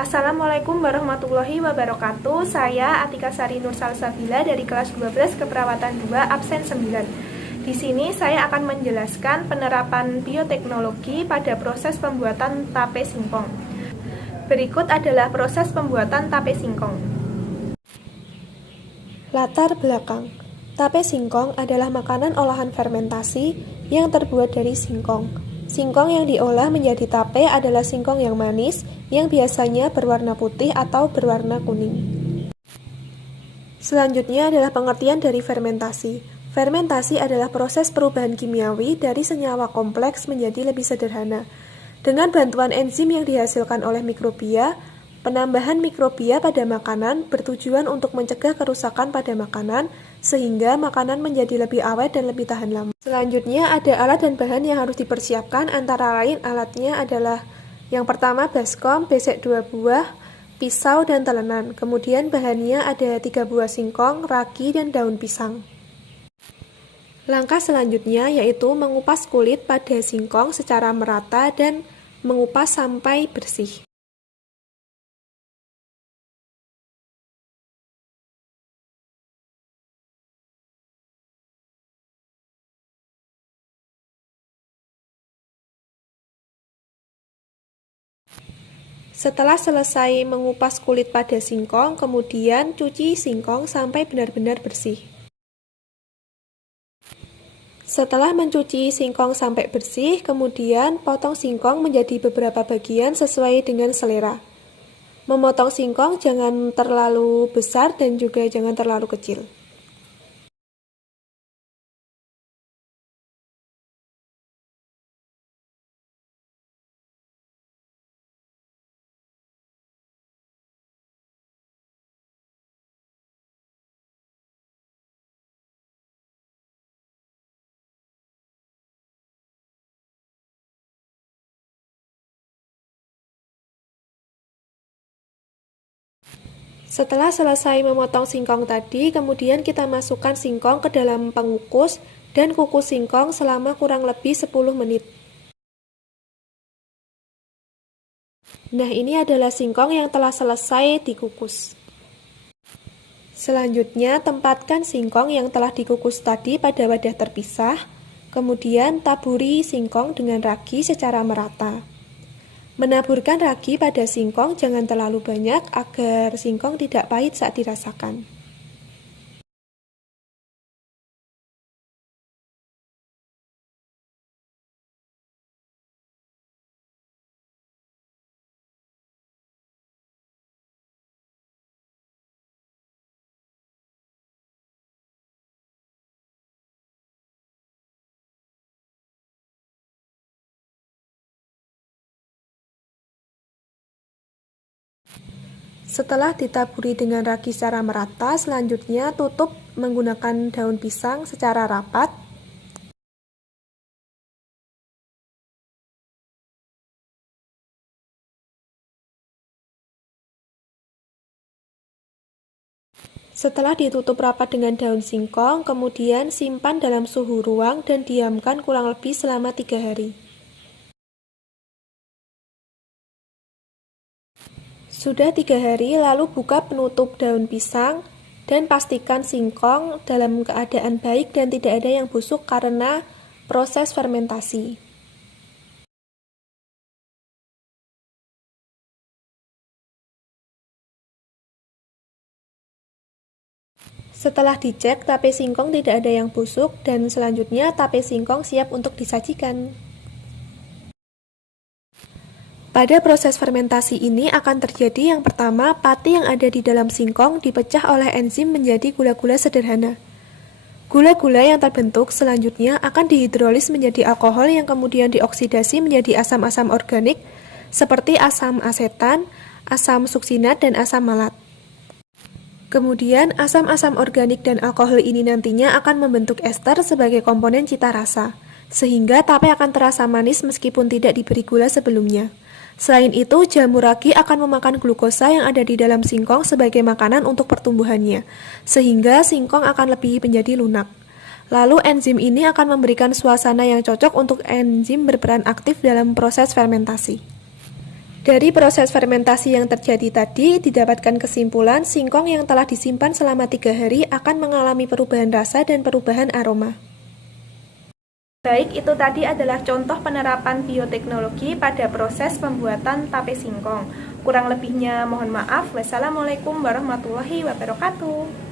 Assalamualaikum warahmatullahi wabarakatuh. Saya Atika Sari Nur Salsabila dari kelas 12 Keperawatan 2 absen 9. Di sini saya akan menjelaskan penerapan bioteknologi pada proses pembuatan tape singkong. Berikut adalah proses pembuatan tape singkong. Latar belakang. Tape singkong adalah makanan olahan fermentasi yang terbuat dari singkong. Singkong yang diolah menjadi tape adalah singkong yang manis, yang biasanya berwarna putih atau berwarna kuning. Selanjutnya adalah pengertian dari fermentasi. Fermentasi adalah proses perubahan kimiawi dari senyawa kompleks menjadi lebih sederhana. Dengan bantuan enzim yang dihasilkan oleh mikrobia, penambahan mikrobia pada makanan bertujuan untuk mencegah kerusakan pada makanan, sehingga makanan menjadi lebih awet dan lebih tahan lama. Selanjutnya ada alat dan bahan yang harus dipersiapkan, antara lain alatnya adalah yang pertama baskom, besek 2 buah, pisau dan telenan. Kemudian bahannya ada 3 buah singkong, ragi, dan daun pisang. Langkah selanjutnya yaitu mengupas kulit pada singkong secara merata dan mengupas sampai bersih. Setelah selesai mengupas kulit pada singkong, kemudian cuci singkong sampai benar-benar bersih. Setelah mencuci singkong sampai bersih, kemudian potong singkong menjadi beberapa bagian sesuai dengan selera. Memotong singkong jangan terlalu besar dan juga jangan terlalu kecil. Setelah selesai memotong singkong tadi, kemudian kita masukkan singkong ke dalam pengukus dan kukus singkong selama kurang lebih 10 menit. Nah, ini adalah singkong yang telah selesai dikukus. Selanjutnya, tempatkan singkong yang telah dikukus tadi pada wadah terpisah, kemudian taburi singkong dengan ragi secara merata. Menaburkan ragi pada singkong jangan terlalu banyak agar singkong tidak pahit saat dirasakan. Setelah ditaburi dengan ragi secara merata, selanjutnya tutup menggunakan daun pisang secara rapat. Setelah ditutup rapat dengan daun singkong, kemudian simpan dalam suhu ruang dan diamkan kurang lebih selama 3 hari. Sudah 3 hari, lalu buka penutup daun pisang dan pastikan singkong dalam keadaan baik dan tidak ada yang busuk karena proses fermentasi. Setelah dicek, tape singkong tidak ada yang busuk dan selanjutnya tape singkong siap untuk disajikan. Pada proses fermentasi ini akan terjadi yang pertama, pati yang ada di dalam singkong dipecah oleh enzim menjadi gula-gula sederhana. Gula-gula yang terbentuk selanjutnya akan dihidrolis menjadi alkohol yang kemudian dioksidasi menjadi asam-asam organik seperti asam asetan, asam suksinat, dan asam malat. Kemudian asam-asam organik dan alkohol ini nantinya akan membentuk ester sebagai komponen cita rasa, sehingga tape akan terasa manis meskipun tidak diberi gula sebelumnya. Selain itu, jamur ragi akan memakan glukosa yang ada di dalam singkong sebagai makanan untuk pertumbuhannya, sehingga singkong akan lebih menjadi lunak. Lalu enzim ini akan memberikan suasana yang cocok untuk enzim berperan aktif dalam proses fermentasi. Dari proses fermentasi yang terjadi tadi, didapatkan kesimpulan singkong yang telah disimpan selama 3 hari akan mengalami perubahan rasa dan perubahan aroma. Baik, itu tadi adalah contoh penerapan bioteknologi pada proses pembuatan tape singkong. Kurang lebihnya mohon maaf. Wassalamualaikum warahmatullahi wabarakatuh.